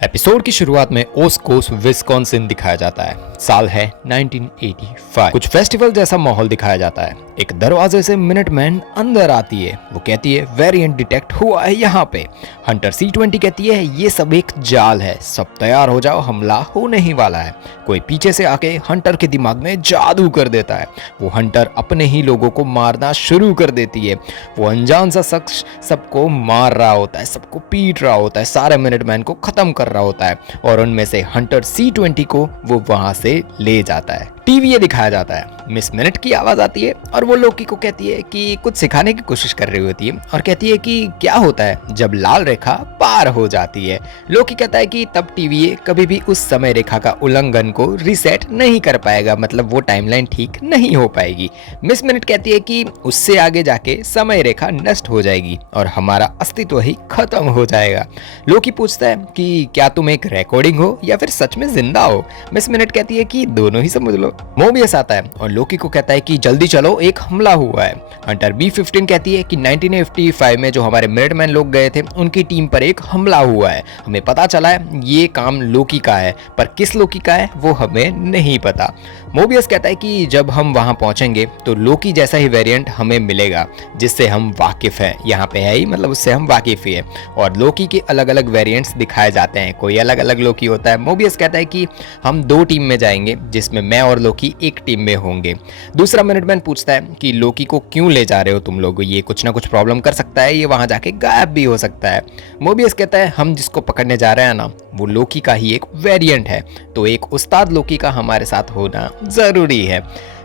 Episode की शुरुआत में ओस्कोस विस्कॉन्सिन दिखाया जाता है। साल है 1985। कुछ फेस्टिवल जैसा माहौल दिखाया जाता है। एक दरवाजे से मिनटमैन अंदर आती है। वो कहती है वेरिएंट डिटेक्ट हुआ है यहाँ पे। हंटर C-20 कहती है ये सब एक जाल है, सब तैयार हो जाओ, हमला होने ही वाला है। कोई पीछे से आके हंटर के दिमाग में जादू कर देता है। वो हंटर अपने ही लोगों को मारना शुरू कर देती है। वो अनजान सा शख्स सबको मार रहा होता है, सबको पीट रहा होता है, सारे मिनटमैन को खत्म कर रहा होता है और उनमें से हंटर C-20 को वो वहां से ले जाता है। टीवी ये दिखाया जाता है। मिस मिनट की आवाज आती है और वो लोकी को कहती है कि कुछ सिखाने की कोशिश कर रही होती है और कहती है कि क्या होता है जब लाल रेखा पार हो जाती है। लोकी कहता है कि तब टीवी कभी भी उस समय रेखा का उल्लंघन को रीसेट नहीं कर पाएगा, मतलब वो टाइमलाइन ठीक नहीं हो पाएगी। मिस मिनट कहती है कि उससे आगे जाके समय रेखा नष्ट हो जाएगी और हमारा अस्तित्व ही खत्म हो जाएगा। लोकी पूछता है कि क्या तुम एक रिकॉर्डिंग हो या फिर सच में जिंदा हो। मिस मिनट कहती है कि दोनों ही समझ लो। मोबियस आता है और लोकी को कहता है कि जल्दी चलो, एक हमला हुआ है। हंटर B-15 कहती है कि 1985 में जो हमारे मिनटमैन लोग गए थे उनकी टीम पर एक हमला हुआ है। हमें पता चला है ये काम लोकी का है, पर किस लोकी का है वो हमें नहीं पता। मोबियस कहता है कि जब हम वहां पहुंचेंगे तो लोकी जैसा ही वेरिएंट हमें मिलेगा जिससे हम वाकिफ हैं। यहाँ पे है ही, मतलब उससे हम वाकिफ ही है। और लोकी के अलग अलग वेरिएंट्स दिखाए जाते हैं, कोई अलग अलग लोकी होता है। मोबियस कहता है कि हम 2 टीम में जाएंगे जिसमें मैं और लोकी एक टीम में होंगे। दूसरा मिनटमैन पूछता है कि लोकी को क्यों ले जा रहे हो तुम लोग, ये कुछ ना कुछ प्रॉब्लम कर सकता है, ये वहां जाके गायब भी हो सकता है। मोबियस कहता है हम जिसको पकड़ने जा रहे हैं ना वो लोकी का ही एक वेरिएंट है, तो एक उस्ताद लोकी का हमारे साथ होना जरूरी है।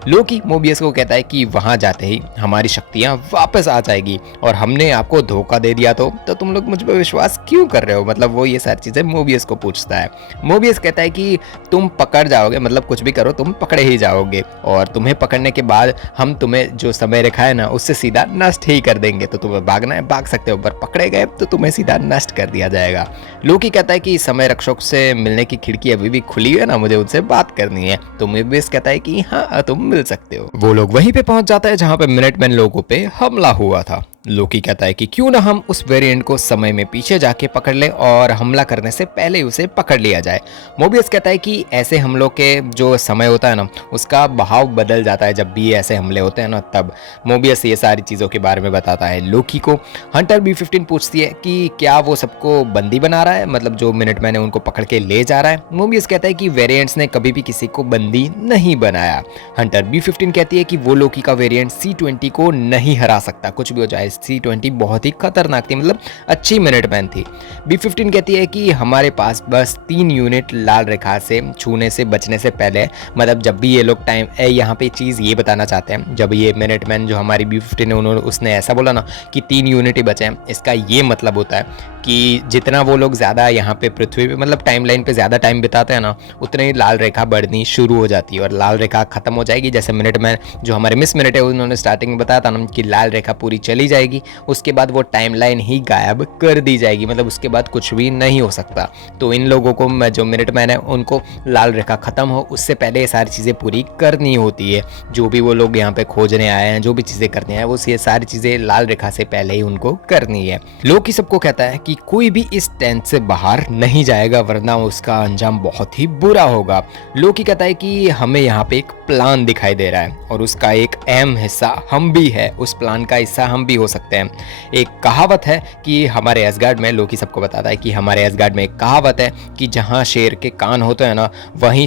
लोकी मोबियस को कहता है कि वहां जाते ही हमारी शक्तियां वापस आ जाएगी और हमने आपको धोखा दे दिया तो तुम लोग मुझ पर विश्वास क्यों कर रहे हो, मतलब वो ये सारी चीजें मोबियस को पूछता है। मोबियस कहता है कि तुम पकड़ जाओगे, मतलब कुछ भी करो तुम पकड़े ही जाओगे और तुम्हें पकड़ने के बाद हम तुम्हें जो समय रेखा है ना उससे सीधा नष्ट ही कर देंगे, तो तुम्हें भागना है भाग सकते हो, पर पकड़े गए तो तुम्हें सीधा नष्ट कर दिया जाएगा। लोकी कहता है कि समय रक्षक से मिलने की खिड़की अभी भी खुली है ना, मुझे उनसे बात करनी है। तो मोबियस कहता है कि हाँ तुम मिल सकते हो। वो लोग वहीं पे पहुंच जाता है जहां पे मिनटमैन लोगों पे हमला हुआ था। लोकी कहता है कि क्यों ना हम उस वेरिएंट को समय में पीछे जाके पकड़ लें और हमला करने से पहले उसे पकड़ लिया जाए। मोबियस कहता है कि ऐसे हमलों के जो समय होता है ना उसका बहाव बदल जाता है जब भी ऐसे हमले होते हैं ना, तब मोबियस ये सारी चीज़ों के बारे में बताता है लोकी को। हंटर B-15 पूछती है कि क्या वो सबको बंदी बना रहा है, मतलब जो मिनटमैन है उनको पकड़ के ले जा रहा है। मोबियस कहता है कि वेरिएंट्स ने कभी भी किसी को बंदी नहीं बनाया। हंटर B-15 कहती है कि वो लोकी का वेरिएंट C-20 को नहीं हरा सकता, कुछ भी हो जाए। C-20 बहुत ही खतरनाक थी, मतलब अच्छी मिनटमैन थी। B-15 कहती है कि हमारे पास बस 3 यूनिट लाल रेखा से छूने से बचने से पहले, मतलब जब भी ये लोग टाइम यहाँ पे चीज़ ये बताना चाहते हैं, जब ये मिनटमैन जो हमारी B-15 है उसने ऐसा बोला ना कि 3 यूनिट ही बचे हैं, इसका ये मतलब होता है कि जितना वो लोग ज़्यादा यहाँ पे पृथ्वी पे, मतलब टाइमलाइन पे ज़्यादा टाइम बिताते हैं ना उतने ही लाल रेखा बढ़नी शुरू हो जाती है और लाल रेखा खत्म हो जाएगी। जैसे मिनटमैन जो हमारे मिस मिनट है उन्होंने स्टार्टिंग में बताया था ना कि लाल रेखा पूरी चली जाएगी, उसके बाद वो टाइमलाइन ही गायब कर दी जाएगी, मतलब उसके बाद कुछ भी नहीं हो सकता। तो इन लोगों को जो मिनटमैन है उनको लाल रेखा खत्म हो उससे पहले ये सारी चीज़ें पूरी करनी होती है। जो भी वो लोग यहाँ पे खोजने आए हैं, जो भी चीज़ें करनी है वो ये सारी चीज़ें लाल रेखा से पहले ही उनको करनी है। लोकी सबको कहता है कि कोई भी इस टेंट से बाहर नहीं जाएगा वरना उसका अंजाम बहुत ही बुरा होगा। लोकी कहता है कि हमें यहाँ पे एक प्लान दिखाई दे रहा है और उसका एक अहम हिस्सा हम भी है, उस प्लान का हिस्सा हम भी हो सकते हैं। एक कहावत है कि हमारे एसगार्ड में, लोकी सबको बताता है कि हमारे एसगार्ड में एक कहावत है कि जहाँ शेर के कान होते हैं ना वहीं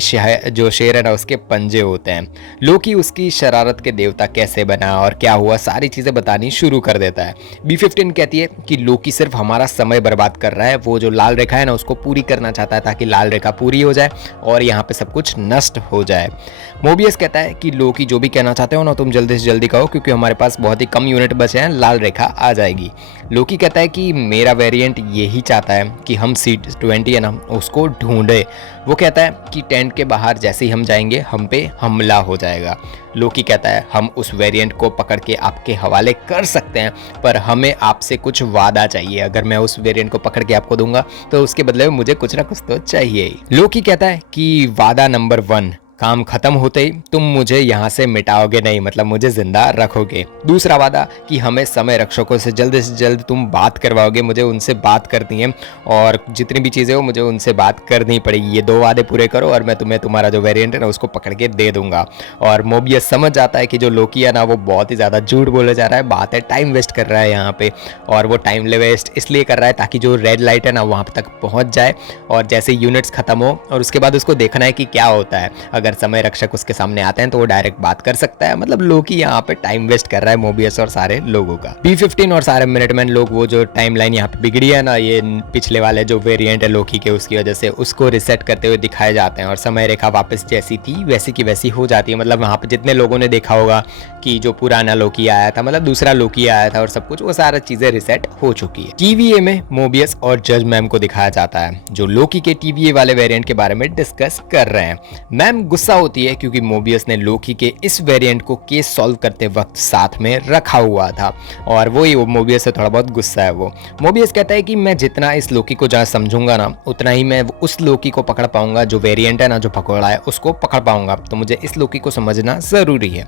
जो शेर है ना उसके पंजे होते हैं। लोकी उसकी शरारत के देवता कैसे बना और क्या हुआ सारी चीज़ें बतानी शुरू कर देता है। B-15 कहती है कि लोकी सिर्फ हमारा समय बर्बाद कर रहा है, वो जो लाल रेखा है ना उसको पूरी करना चाहता है ताकि लाल रेखा पूरी हो जाए और यहाँ पे सब कुछ नष्ट हो जाए। मोबियस कहता है कि लोकी जो भी कहना चाहते हो ना तुम जल्दी से जल्दी कहो क्योंकि हमारे पास बहुत ही कम यूनिट बचे हैं, लाल रेखा आ जाएगी। लोकी कहता है कि मेरा वेरिएंट यही चाहता है कि हम C-20 है ना उसको ढूंढे। वो कहता है कि टेंट के बाहर जैसे ही हम जाएंगे हम पे हमला हो जाएगा। लोकी कहता है हम उस वेरिएंट को पकड़ के आपके हवाले कर सकते हैं पर हमें आपसे कुछ वादा चाहिए, अगर मैं उस वेरिएंट को पकड़ के आपको दूंगा तो उसके बदले में मुझे कुछ ना कुछ तो चाहिए ही। लोकी कहता है कि वादा नंबर 1 काम खत्म होते ही तुम मुझे यहाँ से मिटाओगे नहीं, मतलब मुझे जिंदा रखोगे। दूसरा वादा कि हमें समय रक्षकों से जल्द तुम बात करवाओगे, मुझे उनसे बात करनी है और जितनी भी चीज़ें हो मुझे उनसे बात करनी पड़ेगी। ये 2 वादे पूरे करो और मैं तुम्हें तुम्हारा जो वेरिएंट है ना उसको पकड़ के दे दूंगा। और मोबियस समझ जाता है कि जो लोकी है ना वो बहुत ही ज़्यादा झूठ बोले जा रहा है, बात है टाइम वेस्ट कर रहा है यहाँ पे। और वो टाइम वेस्ट इसलिए कर रहा है ताकि जो रेड लाइट है ना वहाँ तक पहुँच जाए और जैसे यूनिट्स खत्म हो और उसके बाद उसको देखना है कि क्या होता है। अगर समय रक्षक उसके सामने आते हैं तो वो डायरेक्ट बात कर सकता है। मतलब लोकी यहाँ पे टाइम वेस्ट कर रहा है मोबियस और सारे लोगों का। P15 और सारे मिनटमैन लोग वो जो टाइमलाइन यहाँ पे बिगड़ी है ना, ये पिछले वाले जो वेरिएंट है लोकी के उसकी वजह से, उसको रिसेट करते हुए दिखाए जाते हैं और समय रेखा वापस जैसी थी वैसी की वैसी हो जाती है। मतलब वहाँ पे जितने लोगों ने देखा होगा कि जो पुराना लोकी आया था, मतलब दूसरा लोकी आया था और सब कुछ, वो सारा चीजें रिसेट हो चुकी है। TVA में मोबियस और जज मैम को दिखाया जाता है जो लोकी के TVA वाले वेरिएंट के बारे में डिस्कस कर रहे हैं। मैम गुस्सा होती है क्योंकि मोबियस ने लोकी के इस वेरिएंट को केस सॉल्व करते वक्त साथ में रखा हुआ था और वो मोबियस से थोड़ा बहुत गुस्सा है। वो मोबियस कहता है कि मैं जितना इस लोकी को जहाँ समझूंगा ना उतना ही मैं उस लोकी को पकड़ पाऊंगा, जो वेरिएंट है ना जो भगोड़ा है उसको पकड़ पाऊंगा, तो मुझे इस लोकी को समझना जरूरी है।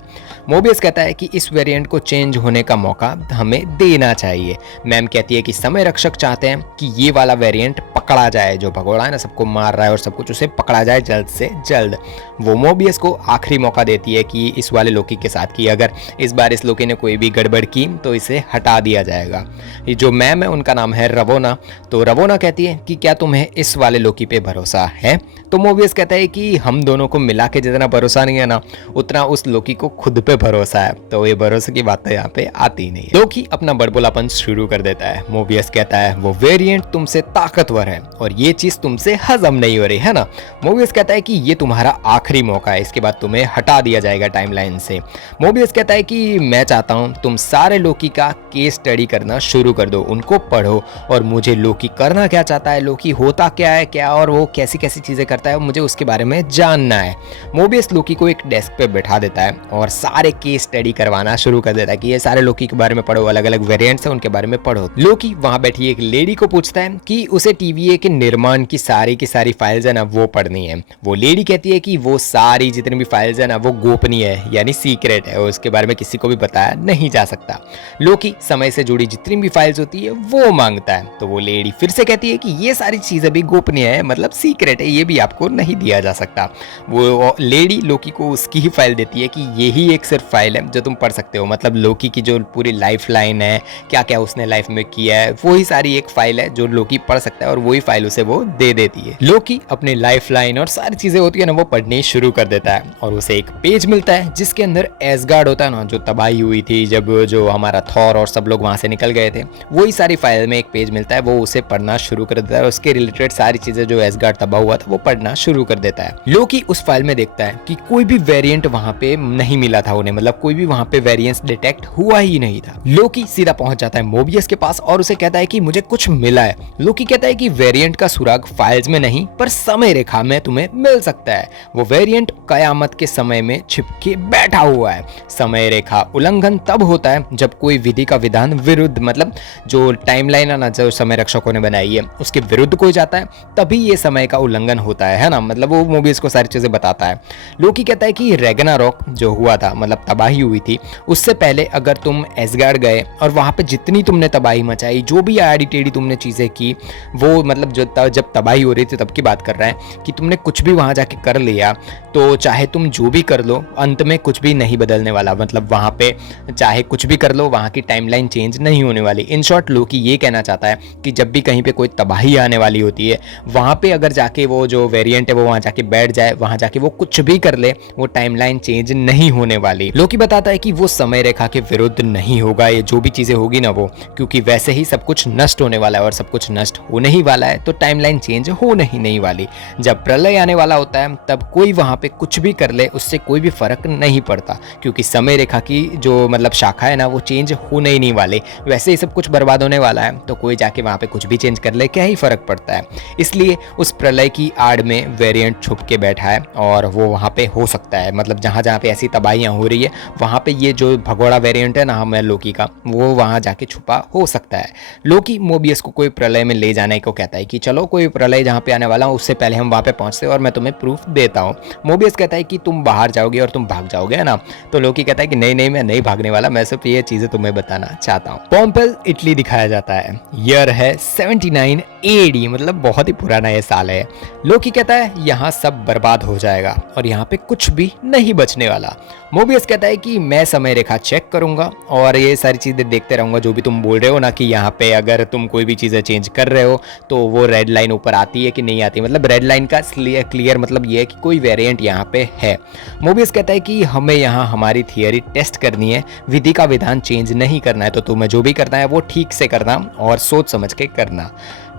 मोबियस कहता है कि इस वेरिएंट को चेंज होने का मौका हमें देना चाहिए। मैम कहती है कि समय रक्षक चाहते हैं कि ये वाला वेरिएंट पकड़ा जाए, जो भगोड़ा है ना सबको मार रहा है और सब कुछ, उसे पकड़ा जाए जल्द से जल्द। वो मोबियस को आखिरी मौका देती है कि इस वाले लोकी के साथ कि अगर इस बार इस लोकी ने कोई भी गड़बड़ की तो इसे हटा दिया जाएगा। ये जो मैम है उनका नाम है रवोना। तो रवोना कहती है कि क्या तुम्हें इस वाले लोकी पे भरोसा है? तो मोबियस कहता है कि हम दोनों को मिला के जितना भरोसा नहीं है ना उतना उस लोकी को खुद पे भरोसा है। तो ये भरोसे की बात तो यहाँ पे आती नहीं है। लोकी अपना बड़बोलापन शुरू कर देता है। मोबियस कहता है वो वेरिएंट तुमसे ताकतवर है और ये चीज तुमसे हजम नहीं हो रही है ना। मोबियस कहता है कि ये तुम्हारा आखिरी मौका है, इसके बाद तुम्हें हटा दिया जाएगा टाइमलाइन से। मोबियस कहता है कि मैं चाहता हूं तुम सारे लोकी का केस स्टडी करना शुरू कर दो, उनको पढ़ो और मुझे लोकी करना क्या चाहता है, लोकी होता क्या है क्या और वो कैसी कैसी चीजें करता है, मुझे उसके बारे में जानना है। मोबियस लोकी को एक डेस्क पे बैठा देता है और सारे केस स्टडी करवाना शुरू कर देता है कि ये सारे लोकी के बारे में पढ़ो, अलग अलग वेरिएंट्स हैं उनके बारे में पढ़ो। लोकी वहां बैठी एक लेडी को पूछता है कि उसे TVA के निर्माण की सारी फाइल्स है ना वो पढ़नी है। वो लेडी कहती है कि वो सारी जितनी भी फाइल्स है ना वो गोपनीय है, यानी सीक्रेट है, उसके बारे में किसी को भी बताया नहीं जा सकता। लोकी समय से जुड़ी जितनी भी फाइल्स होती है वो मांगता है। तो वो लेडी फिर से कहती है कि ये सारी चीजें भी गोपनीय है, मतलब सीक्रेट है, ये भी आपको नहीं दिया जा सकता। वो लेडी लोकी को उसकी ही फाइल देती है कि यही एक सिर्फ फाइल है जो तुम पढ़ सकते हो, मतलब लोकी की जो पूरी लाइफ लाइन है, क्या क्या उसने लाइफ में किया है, वही सारी एक फाइल है जो लोकी पढ़ सकता है और वही फाइल उसे वो दे देती है। लोकी अपनी लाइफ लाइन और सारी चीजें होती है ना वो पढ़नी शुरू कर देता है और उसे एक पेज मिलता है जिसके अंदर एसगार्ड होता है ना, जो तबाही हुई थी जब जो हमारा थॉर और सब लोग वहां से निकल गए थे, वही सारी फाइल में एक पेज मिलता है। वो उसे पढ़ना शुरू कर देता है, उसके रिलेटेड सारी चीजें जो एसगार्ड तबाह हुआ था वो पढ़ना शुरू कर देता है। लोकी उस फाइल में देखता है कि कोई भी वेरिएंट वहां पे नहीं मिला था उन्हें, मतलब कोई भी वहां पे वेरिएंस डिटेक्ट हुआ ही नहीं था। लोकी सीधा पहुंच जाता है मोबियस के पास और उसे कहता है कि मुझे कुछ मिला है। लोकी कहता है कि वेरिएंट का सुराग फाइल्स में नहीं पर समय रेखा में तुम्हें मिल सकता है। वो वेरिएंट कयामत के समय में छिपके बैठा हुआ है। समय रेखा उल्लंघन तब होता है जब कोई विधि का विधान विरुद्ध, मतलब जो टाइमलाइन है ना जो समय रक्षकों ने बनाई है उसके विरुद्ध कोई जाता है तभी ये समय का उल्लंघन होता है ना। मतलब वो मोबियस को सारी चीजें बताता है। लोकी कहता है कि रैग्नारोक जो हुआ था, मतलब तबाही हुई थी, उससे पहले अगर तुम एसगार्ड गए और वहां पे जितनी तुमने तबाही मचाई, जो भी आड़ी टेढ़ी तुमने चीजें की, वो मतलब जब तबाही हो रही थी तब की बात कर रहा है कि तुमने कुछ भी वहां जाके कर लिया तो चाहे तुम जो भी कर लो अंत में कुछ भी नहीं बदलने वाला। मतलब वहां पे चाहे कुछ भी कर लो वहां की टाइमलाइन चेंज नहीं होने वाली। इन शॉर्ट लोकी ये कहना चाहता है कि जब भी कहीं पे कोई तबाही आने वाली होती है वहां पे अगर जाके वो जो वेरिएंट है वो वहां जाके बैठ जाए, वहां जाके वो कुछ भी कर ले, वो टाइमलाइन चेंज नहीं होने वाली। लोकी बताता है कि वो समय रेखा के विरुद्ध नहीं होगा, ये जो भी चीजें होगी ना वो, क्योंकि वैसे ही सब कुछ नष्ट होने वाला है और सब कुछ नष्ट होने ही वाला है तो टाइमलाइन चेंज होने ही नहीं वाली। जब प्रलय आने वाला होता है तब कोई वहां पे कुछ भी कर ले उससे कोई भी फर्क नहीं पड़ता, क्योंकि समय रेखा की जो मतलब शाखा है ना वो चेंज होने ही नहीं वाले। वैसे ही सब कुछ बर्बाद होने वाला है तो कोई जाके वहां पे कुछ भी चेंज कर ले क्या ही फर्क पड़ता है। इसलिए उस प्रलय की आड़ में वेरिएंट छुप के बैठा है और वो वहां पे हो सकता है, मतलब जहां जहां पे ऐसी तबाहियां हो रही है वहां पे ये जो भगोड़ा वेरिएंट है ना हमें लोकी का, वो वहां जाके छुपा हो सकता है। लोकी मोबियस को कोई प्रलय में ले जाने को कहता है कि चलो कोई प्रलय जहां पे आने वाला हूं उससे पहले हम वहां पे पहुंचते और मैं तुम्हें प्रूफ देता हूं। मोबियस कहता है कि तुम बाहर जाओगे और तुम भाग जाओगे, है ना। तो लोकी कहता है कि नहीं नहीं, मैं नहीं भागने वाला, मैं सिर्फ ये चीजें तुम्हें बताना चाहता हूँ। पोम्पेल इटली दिखाया जाता है, ईयर है 79 AD, मतलब बहुत ही पुराना ये साल है। लोकी कहता है यहाँ सब बर्बाद हो जाएगा और यहाँ पे कुछ भी नहीं बचने वाला। मोबियस कहता है कि मैं समय रेखा चेक करूंगा और ये सारी चीज़ें देखते रहूंगा, जो भी तुम बोल रहे हो ना कि यहाँ पे अगर तुम कोई भी चीज़ें चेंज कर रहे हो तो वो रेड लाइन ऊपर आती है कि नहीं आती। मतलब रेड लाइन का क्लियर मतलब ये है कि कोई वेरिएंट यहाँ पे है। मोबियस कहता है कि हमें यहाँ हमारी थियरी टेस्ट करनी है, विधि का विधान चेंज नहीं करना है, तो तुम्हें जो भी करना है वो ठीक से करना और सोच समझ के करना।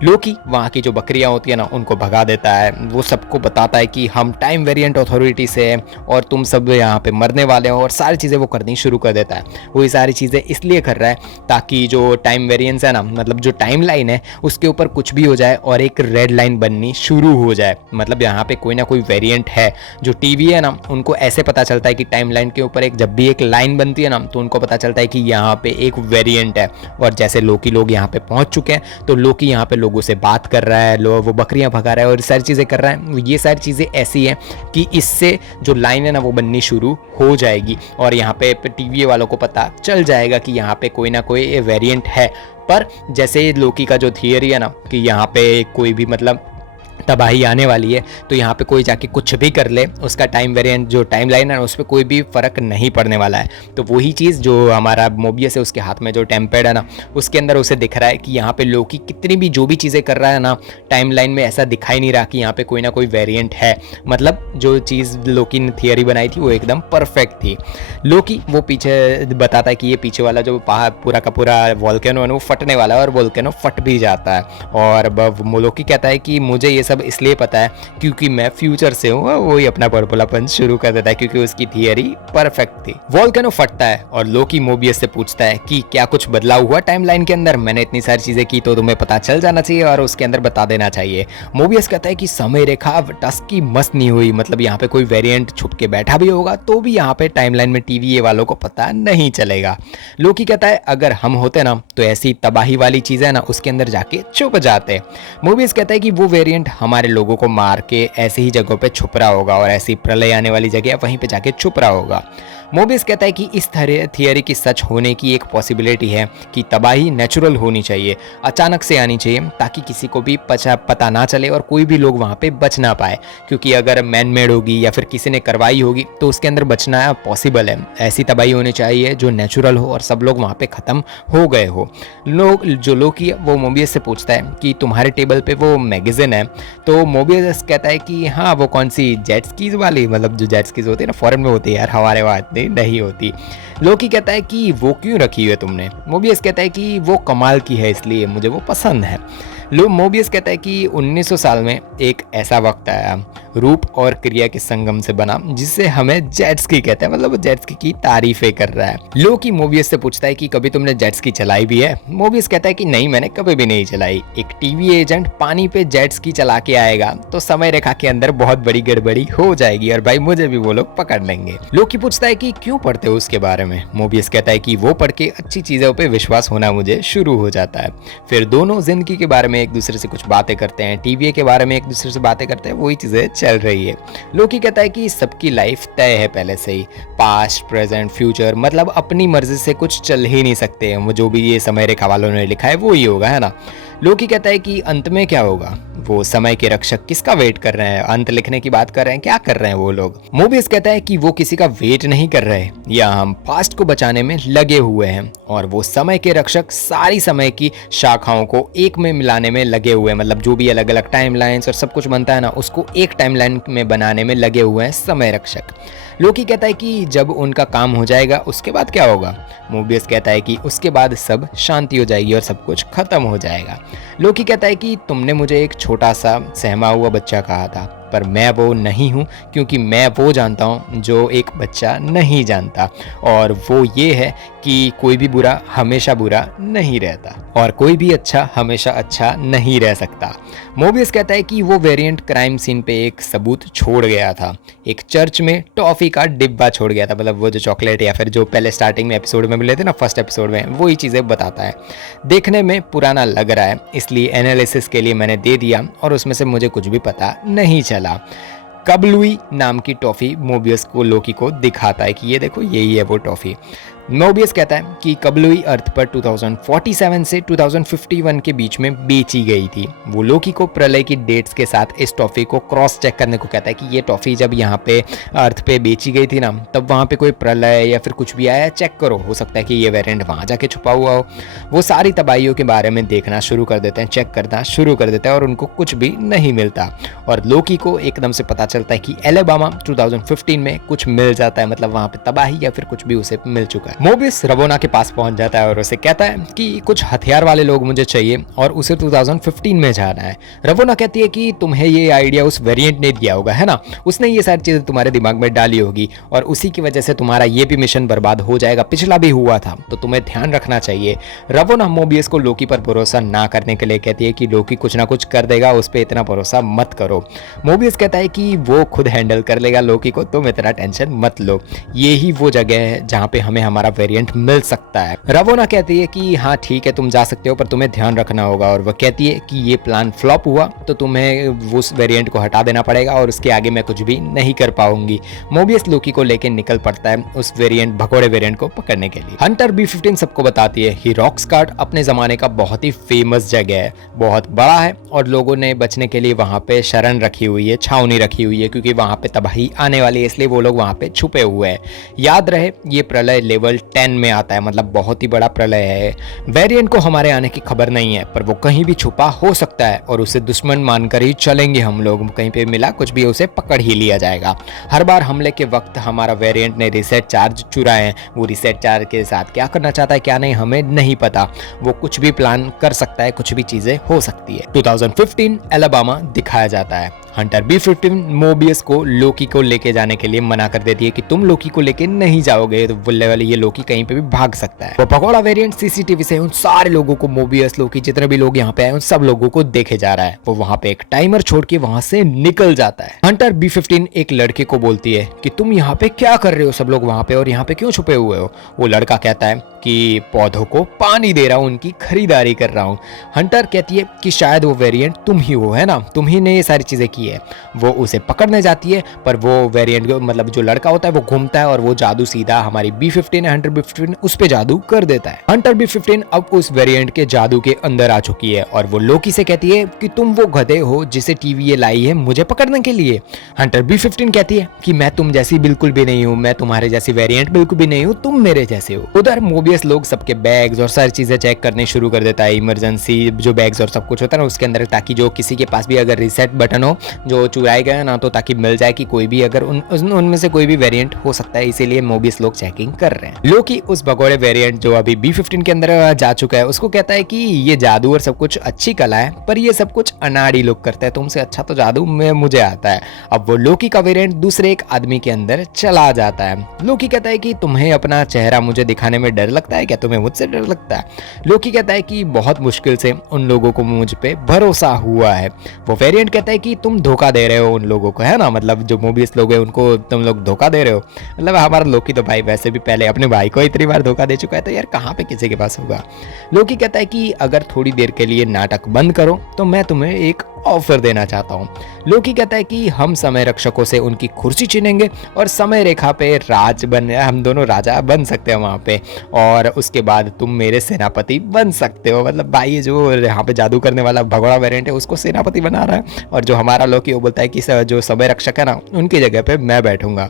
लोकी वहाँ की जो बकरियाँ होती है ना उनको भगा देता है, वो सबको बताता है कि हम टाइम वेरिएंट अथॉरिटी से हैं और तुम सब यहाँ पे मरने वाले हो, और सारी चीज़ें वो करनी शुरू कर देता है। वो ये सारी चीज़ें इसलिए कर रहा है ताकि जो टाइम वेरिएंस है ना, मतलब जो टाइम लाइन है उसके ऊपर कुछ भी हो जाए और एक रेड लाइन बननी शुरू हो जाए। मतलब यहाँ पे कोई ना कोई वेरिएंट है। जो टीवी है ना उनको ऐसे पता चलता है कि टाइम लाइन के ऊपर एक जब भी एक लाइन बनती है ना तो उनको पता चलता है कि यहाँ पे एक वेरिएंट है। और जैसे लोकी लोग यहाँ पे पहुँच चुके हैं तो लोकी यहाँ पे लोगों से बात कर रहा है, वो बकरियां भगा रहा है और सारी चीज़ें कर रहा है। ये सारी चीज़ें ऐसी हैं कि इससे जो लाइन है ना वो बननी शुरू हो जाएगी और यहाँ पे टीवी वालों को पता चल जाएगा कि यहाँ पे कोई ना कोई वेरिएंट है। पर जैसे लोकी का जो थियरी है ना कि यहाँ पे कोई भी मतलब तबाही आने वाली है, तो यहाँ पे कोई जाके कुछ भी कर ले, उसका टाइम वेरिएंट जो टाइम लाइन है उस पर कोई भी फ़र्क नहीं पड़ने वाला है। तो वही चीज़ जो हमारा मोबियस है उसके हाथ में जो टेम्पेड है ना उसके अंदर उसे दिख रहा है कि यहाँ पे लोकी कितनी भी जो भी चीज़ें कर रहा है ना टाइम लाइन में ऐसा दिखाई नहीं रहा कि यहाँ पे कोई ना कोई वेरिएंट है। मतलब जो चीज़ लोकी ने थियरी बनाई थी वो एकदम परफेक्ट थी। लोकी वो पीछे बताता है कि ये पीछे वाला जो पूरा का पूरा वोल्केनो है वो फटने वाला है और वोल्केनो फट भी जाता है। और लोकी कहता है कि मुझे ये सब इसलिए पता है क्योंकि मैं फ्यूचर से हूँ। वही अपना बड़बड़ापन शुरू कर देता है क्योंकि उसकी थियरी परफेक्ट थी। वोल्केनो फटता है और लोकी मोबियस से पूछता है कि क्या कुछ बदलाव हुआ टाइमलाइन के अंदर, मैंने इतनी सारी चीजें की तो तुम्हें पता चल जाना चाहिए और उसके अंदर बता देना चाहिए। मोबियस कहता है कि समय रेखा टस्क की मस्त नहीं हुई, मतलब यहाँ पे कोई वेरिएंट छुप के बैठा भी होगा तो भी यहाँ पे टाइमलाइन में टीवी वालों को पता नहीं चलेगा। लोकी कहता है अगर हम होते ना तो ऐसी तबाही वाली चीजें ना उसके अंदर जाके छुप जाते। मोबियस कहता है कि वो वेरिएंट हमारे लोगों को मार के ऐसी ही जगहों पे छुप रहा होगा और ऐसी प्रलय आने वाली जगह वहीं पे जाके छुप रहा होगा। मोबियस कहता है कि इस थियरी की सच होने की एक पॉसिबिलिटी है कि तबाही नेचुरल होनी चाहिए, अचानक से आनी चाहिए ताकि किसी को भी पता ना चले और कोई भी लोग वहाँ पे बच ना पाए, क्योंकि अगर मैन मेड होगी या फिर किसी ने करवाई होगी तो उसके अंदर बचना पॉसिबल है। ऐसी तबाही होनी चाहिए जो नेचुरल हो और सब लोग वहाँ पे ख़त्म हो गए हो। लोकी वो मोबियस से पूछता है कि तुम्हारे टेबल पे वो मैगजीन है, तो मोबियस कहता है कि हाँ वो कौन सी जेट स्कीज वाली, मतलब जो जेट स्कीज होती है ना फॉरेन में होती है यार, हमारे वहाँ नहीं होती। लोकी कहता है कि वो क्यों रखी हुई है तुमने। मोबियस कहता है कि वो कमाल की है इसलिए मुझे वो पसंद है। मोबियस कहता है कि 1900 साल में एक ऐसा वक्त आया रूप और क्रिया के संगम से बना जिसे हमें जेट स्की कहते हैं, मतलब वो जेट स्की की तारीफें कर रहा है। लोकी मोबियस से पूछता है कि कभी तुमने जेट स्की चलाई भी है। मोबियस कहता है कि नहीं, मैंने कभी भी नहीं चलाई। एक टीवी एजेंट पानी पे जेट स्की चला के आएगा तो समय रेखा के अंदर बहुत बड़ी गड़बड़ी हो जाएगी और भाई मुझे भी वो लोग पकड़ लेंगे। लोकी पूछता है कि क्यों पढ़ते हो उसके बारे में। मोबियस कहता है कि वो पढ़ के अच्छी चीजों पे विश्वास होना मुझे शुरू हो जाता है। फिर दोनों जिंदगी के बारे में एक दूसरे से कुछ बातें करते हैं, टीवी के बारे में एक दूसरे से बातें करते हैं, वही चीजें चल रही है। लोकी कहता है कि सबकी लाइफ तय है पहले से ही, पास्ट प्रेजेंट फ्यूचर, मतलब अपनी मर्जी से कुछ चल ही नहीं सकते। वो जो भी ये समय रेखा वालों ने लिखा है वो ही होगा, है ना। लोकी कहता है कि अंत में क्या होगा, वो समय के रक्षक किसका वेट कर रहे हैं, अंत लिखने की बात कर रहे हैं, क्या कर रहे हैं वो लोग। मोबियस कहता है कि वो किसी का वेट नहीं कर रहे, या हम पास्ट को बचाने में लगे हुए हैं और वो समय के रक्षक सारी समय की शाखाओं को एक में मिलाने में लगे हुए हैं, मतलब जो भी अलग अलग टाइम लाइन्स और सब कुछ बनता है ना उसको एक टाइम लाइन में बनाने में लगे हुए हैं समय रक्षक। लोकी कहता है कि जब उनका काम हो जाएगा उसके बाद क्या होगा। मोबियस कहता है कि उसके बाद सब शांति हो जाएगी और सब कुछ खत्म हो जाएगा। लोकी कहता है कि तुमने मुझे एक छोटा सा सहमा हुआ बच्चा कहा था, पर मैं वो नहीं हूँ क्योंकि मैं वो जानता हूँ जो एक बच्चा नहीं जानता, और वो ये है कि कोई भी बुरा हमेशा बुरा नहीं रहता और कोई भी अच्छा हमेशा अच्छा नहीं रह सकता। मोबियस कहता है कि वो वेरिएंट क्राइम सीन पे एक सबूत छोड़ गया था, एक चर्च में टॉफी का डिब्बा छोड़ गया था, मतलब वो जो चॉकलेट या फिर जो पहले स्टार्टिंग में एपिसोड में मिले थे ना फर्स्ट एपिसोड में, वही चीज़ें बताता है। देखने में पुराना लग रहा है इसलिए एनालिसिस के लिए मैंने दे दिया और उसमें से मुझे कुछ भी पता नहीं चला। कबलुई नाम की टॉफी मोबियस को लोकी को दिखाता है कि ये देखो यही है वो टॉफी। मोबियस कहता है कि कबलुई अर्थ पर 2047 से 2051 के बीच में बेची गई थी। वो लोकी को प्रलय की डेट्स के साथ इस टॉफी को क्रॉस चेक करने को कहता है कि ये टॉफी जब यहाँ पे अर्थ पे बेची गई थी ना, तब वहाँ पे कोई प्रलय या फिर कुछ भी आया, चेक करो, हो सकता है कि ये वेरिएंट वहाँ जाके छुपा हुआ हो। वो सारी तबाहियों के बारे में देखना शुरू कर देते हैं, चेक करना शुरू कर देते हैं और उनको कुछ भी नहीं मिलता। और लोकी को एकदम से पता चलता है कि एलेबामा 2015 में कुछ मिल जाता है, मतलब वहाँ पे तबाही या फिर कुछ भी उसे मिल चुका है। मोबियस रवोना के पास पहुंच जाता है और उसे कहता है कि कुछ हथियार वाले लोग मुझे चाहिए और उसे 2015 में जाना है। रवोना कहती है कि तुम्हें ये आइडिया उस वेरिएंट ने दिया होगा, है ना, उसने ये सारी चीजें तुम्हारे दिमाग में डाली होगी और उसी की वजह से तुम्हारा ये भी मिशन बर्बाद हो जाएगा, पिछला भी हुआ था, तो तुम्हें ध्यान रखना चाहिए। रवोना मोबियस को लोकी पर भरोसा ना करने के लिए कहती है कि लोकी कुछ ना कुछ कर देगा, उस पर इतना भरोसा मत करो। मोबियस कहता है कि वो खुद हैंडल कर लेगा लोकी को, तुम इतना टेंशन मत लो, ये ही वो जगह है जहाँ पे हमें हमारा वेरिएंट मिल सकता है। रवोना कहती है कि हाँ ठीक है, तुम जा सकते हो, पर तुम्हें ध्यान रखना होगा। और वह कहती है कि ये प्लान फ्लॉप हुआ तो तुम्हें उस वेरिएंट को हटा देना पड़ेगा और उसके आगे मैं कुछ भी नहीं कर पाऊंगी। मोबियस लोकी को लेकर निकल पड़ता है उस वेरिएंट, भगोड़े वेरिएंट को पकड़ने के लिए। हंटर B-15 सबको बताती है कि रॉक्सगार्ड अपने जमाने का बहुत ही फेमस जगह है, बहुत बड़ा है और लोगों ने बचने के लिए वहां पे शरण रखी हुई है, छावनी रखी हुई है, क्योंकि वहां पे तबाही आने वाली है, इसलिए वो लोग वहां पे छुपे हुए हैं। याद रहे ये प्रलय लेवल 10 में आता है, मतलब बहुत ही बड़ा प्रलय है। वेरिएंट को हमारे आने की खबर नहीं है, पर वो कहीं भी छुपा हो सकता है और उसे दुश्मन मानकर ही चलेंगे हम लोग। कहीं पे मिला कुछ भी उसे पकड़ ही लिया जाएगा। हर बार हमले के वक्त हमारा वेरिएंट ने रीसेट चार्ज चुराए हैं, वो रीसेट चार्ज के साथ क्या करना चाहता है क्या नहीं हमें नहीं पता, वो कुछ भी प्लान कर सकता है, कुछ भी चीजें हो सकती है। 2015 एलाबामा दिखाया जाता है। हंटर B-15 मोबियस को लोकी को लेके जाने के लिए मना कर देती है कि तुम लोकी को लेके नहीं जाओगे, तो बुल्ले वाले ये लोकी कहीं पे भी भाग सकता है। वो भगोड़ा वेरिएंट सीसीटीवी से उन सारे लोगों को, मोबियस, लोकी, जितने भी लोग यहाँ पे आए उन सब लोगों को देखे जा रहा है। वो वहाँ पे एक टाइमर छोड़ के वहाँ से निकल जाता है। हंटर B-15 एक लड़के को बोलती है कि तुम यहाँ पे क्या कर रहे हो सब लोग वहाँ पे, और यहाँ पे क्यों छुपे हुए हो। वो लड़का कहता है कि पौधों को पानी दे रहा हूँ, उनकी खरीदारी कर रहा हूँ। हंटर कहती है कि शायद वो वेरिएंट तुम ही हो, है ना, तुम ही ने ये सारी चीजें की है। वो उसे पकड़ने जाती है, पर वो वेरिएंट मतलब जो लड़का होता है वो घूमता है और वो जादू सीधा हमारी B-15 हंटर B-15 उस पे जादू कर देता है। हंटर B-15 अब उस वेरिएंट के जादू के अंदर आ चुकी है और वो लोकी से कहती है कि तुम वो गधे हो जिसे टीवी ये लाई है मुझे पकड़ने के लिए। हंटर B-15 कहती है कि मैं तुम जैसी बिल्कुल भी नहीं हूँ, मैं तुम्हारे जैसी वेरिएंट बिल्कुल भी नहीं हूँ, तुम मेरे जैसे हो। उधर मोबियस लोग सबके बैग्स और सारी चीजें चेक करने शुरू कर देता है, इमरजेंसी जो बैग्स और सब कुछ होता है ना उसके अंदर, ताकि जो किसी के पास भी अगर रीसेट बटन हो जो चुराए गए ना, तो ताकि मिल जाए कि कोई भी अगर उनमें से कोई भी वेरिएंट हो सकता है, इसीलिए मोबियस लोग चेकिंग कर रहे हैं। लोकी उस भगोड़े वेरिएंट जो अभी B-15 के अंदर जा चुका है उसको कहता है कि ये जादू और सब कुछ अच्छी कला है, पर ये सब कुछ अनाड़ी लोग करते हैं, तुमसे अच्छा तो जादू में मुझे आता है। अब वो लोकी का वेरिएंट दूसरे एक आदमी के अंदर चला जाता है। लोकी कहता है कि तुम्हें अपना चेहरा मुझे दिखाने में डर लगता है क्या, तुम्हें मुझसे डर लगता है। लोकी कहता है कि बहुत मुश्किल से उन लोगों को मुझ पे भरोसा हुआ है। वो वेरिएंट कहता है कि तुम धोखा दे रहे हो उन लोगों को, है ना, मतलब जो मोबियस लोग हैं उनको तुम लोग धोखा दे रहे हो। मतलब हमारा लोकी तो भाई वैसे भी पहले अपने भाई को इतनी बार धोखा दे चुका है, तो यार कहाँ पे किसी के पास होगा। लोकी कहता है कि अगर थोड़ी देर के लिए नाटक बंद करो तो मैं तुम्हें एक ऑफर देना चाहता हूँ। लोकी कहता है कि हम समय रक्षकों से उनकी कुर्सी छीनेंगे और समय रेखा पे हम दोनों राजा बन सकते हैं वहाँ पे, और उसके बाद तुम मेरे सेनापति बन सकते हो। मतलब भाई जो यहाँ पे जादू करने वाला भगोड़ा वेरिएंट है उसको सेनापति बना रहा है, और जो हमारा लोकी वो बोलता है कि जो समय रक्षक है ना उनकी जगह पे मैं बैठूंगा।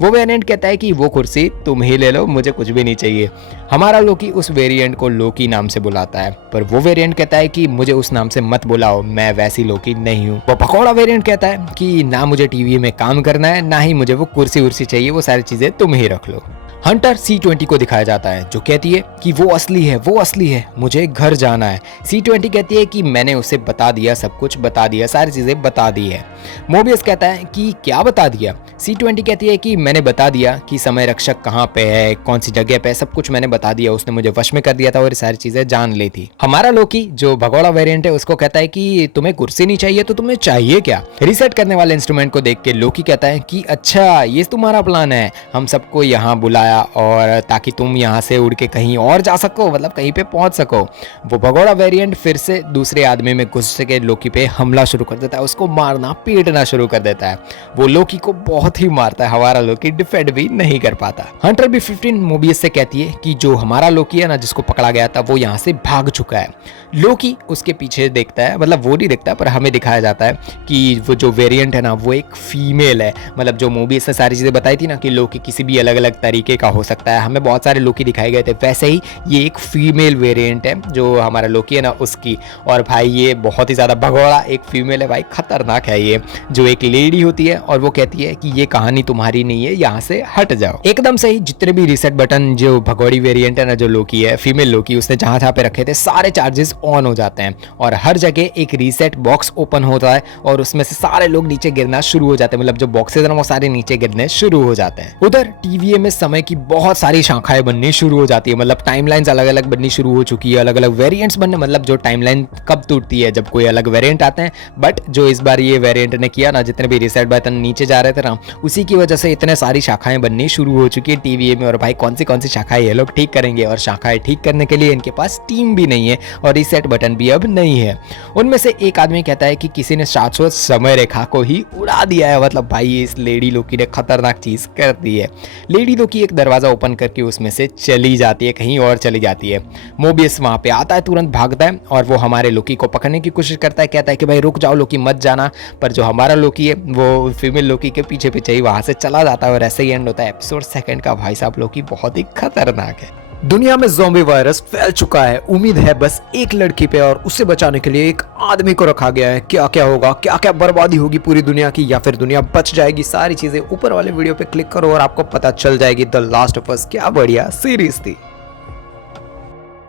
वो वेरिएंट कहता है कि वो कुर्सी तुम ही ले लो, मुझे कुछ भी नहीं चाहिए। हमारा लोकी उस वेरिएंट को लोकी नाम से बुलाता है, पर वो वेरिएंट कहता है कि मुझे उस नाम से मत बुलाओ, मैं वैसी लोकी नहीं हूँ। वो पकौड़ा वेरिएंट कहता है कि ना मुझे टीवी में काम करना है, ना ही मुझे वो कुर्सी उर्सी चाहिए, वो सारी चीजें तुम ही रख लो। हंटर C-20 को दिखाया जाता है जो कहती है कि वो असली है, वो असली है, मुझे घर जाना है। C-20 कहती है कि मैंने उसे बता दिया, सब कुछ बता दिया, सारी चीजें बता दी है। मोबियस कहता है कि क्या बता दिया। C-20 कहती है कि मैंने बता दिया कि समय रक्षक कहाँ पे है, कौन सी जगह पे है, सब कुछ मैंने बता दिया, उसने मुझे वश में कर दिया था और ये सारी चीजें जान ली थी। हमारा लोकी जो भगोड़ा वेरिएंट है उसको कहता है कि तुम्हें कुर्सी नहीं चाहिए तो तुम्हें चाहिए क्या। रिसेट करने वाले इंस्ट्रूमेंट को देख के लोकी कहता है कि अच्छा ये तुम्हारा प्लान है, हम सबको यहाँ बुलाया और ताकि तुम यहाँ से उड़ के कहीं और जा सको, मतलब कहीं पे पहुंच सको। वो भगोड़ा वेरिएंट फिर से दूसरे आदमी में घुस के लोकी पे हमला शुरू कर देता है, उसको मारना पीटना शुरू कर देता है। वो लोकी को बहुत ही मारता है, हमारा लोकी डिफेंड भी नहीं कर पाता। हंटर भी 15 मोबियस से कहती है कि जो हमारा लोकी है ना, जिसको पकड़ा गया था, वो यहाँ से भाग चुका है। लोकी उसके पीछे देखता है, मतलब वो नहीं देखता पर हमें दिखाया जाता है कि वो जो वेरिएंट है ना वो एक फीमेल है। मतलब जो मोबियस ने सारी चीज़ें बताई थी ना कि लोकी किसी भी अलग अलग तरीके का हो सकता है, हमें बहुत सारे लोकी दिखाए गए थे, वैसे ही ये एक फीमेल वेरिएंट है जो हमारा लोकी है ना उसकी। और भाई ये बहुत ही ज़्यादा भगोड़ा एक फीमेल है भाई, खतरनाक है ये, जो एक लेडी होती है और वो कहती है कि ये कहानी तुम्हारी नहीं है, यहाँ से हट जाओ। एकदम से ही जितने भी रीसेट बटन जो भगोड़ी वेरिएंट है ना, जो लोकी है फीमेल लोकी, उसने जहाँ जहाँ पे रखे थे सारे चार्जेस ऑन हो जाते हैं और हर जगह एक रीसेट बॉक्स ओपन होता है और उसमें से सारे लोग नीचे गिरना शुरू हो जाते हैं। मतलब जो बॉक्सेस हैं वो सारे नीचे गिरने शुरू हो जाते हैं। उधर टीवीए में समय की बहुत सारी शाखाएं बननी शुरू हो जाती है, मतलब टाइमलाइंस अलग अलग बननी शुरू हो चुकी है, अलग अलग वेरिएंट्स बनने, मतलब जो टाइमलाइन कब टूटती है जब कोई अलग वेरिएंट आते हैं। बट जो इस बार ये वेरिएंट ने किया ना, जितने भी रीसेट बटन नीचे जा रहे थे ना, उसी की वजह से इतने सारी शाखाएं बननी शुरू हो चुकी है टीवीए में। और भाई कौन सी शाखाएं ये लोग ठीक करेंगे, और शाखाएं ठीक करने के लिए इनके पास टीम भी नहीं है और रीसेट बटन भी अब नहीं है। उनमें से एक आदमी कहता है कि किसी ने शाश्वत समय रेखा को ही उड़ा दिया है। मतलब भाई इस लेडी लोकी ने खतरनाक चीज कर दी है। लेडी लोकी एक दरवाजा ओपन करके उसमें से चली जाती है, कहीं और चली जाती है। मोबियस वहां पे आता है, तुरंत भागता है और वो हमारे लोकी को पकड़ने की कोशिश करता है, कहता है कि भाई रुक जाओ लोकी, मत जाना। पर जो हमारा लोकी है वो फीमेल लोकी के पीछे पीछे ही वहां से चला जाता है और ऐसे ही एंड होता है एपिसोड 2 का। भाई साहब लोकी बहुत ही खतरनाक है। दुनिया में ज़ॉम्बी वायरस फैल चुका है, उम्मीद है बस एक लड़की पे और उसे बचाने के लिए एक आदमी को रखा गया है। क्या क्या होगा, क्या क्या बर्बादी होगी पूरी दुनिया की, या फिर दुनिया बच जाएगी, सारी चीजें ऊपर वाले वीडियो पे क्लिक करो और आपको पता चल जाएगी। द लास्ट ऑफ अस क्या बढ़िया सीरीज थी।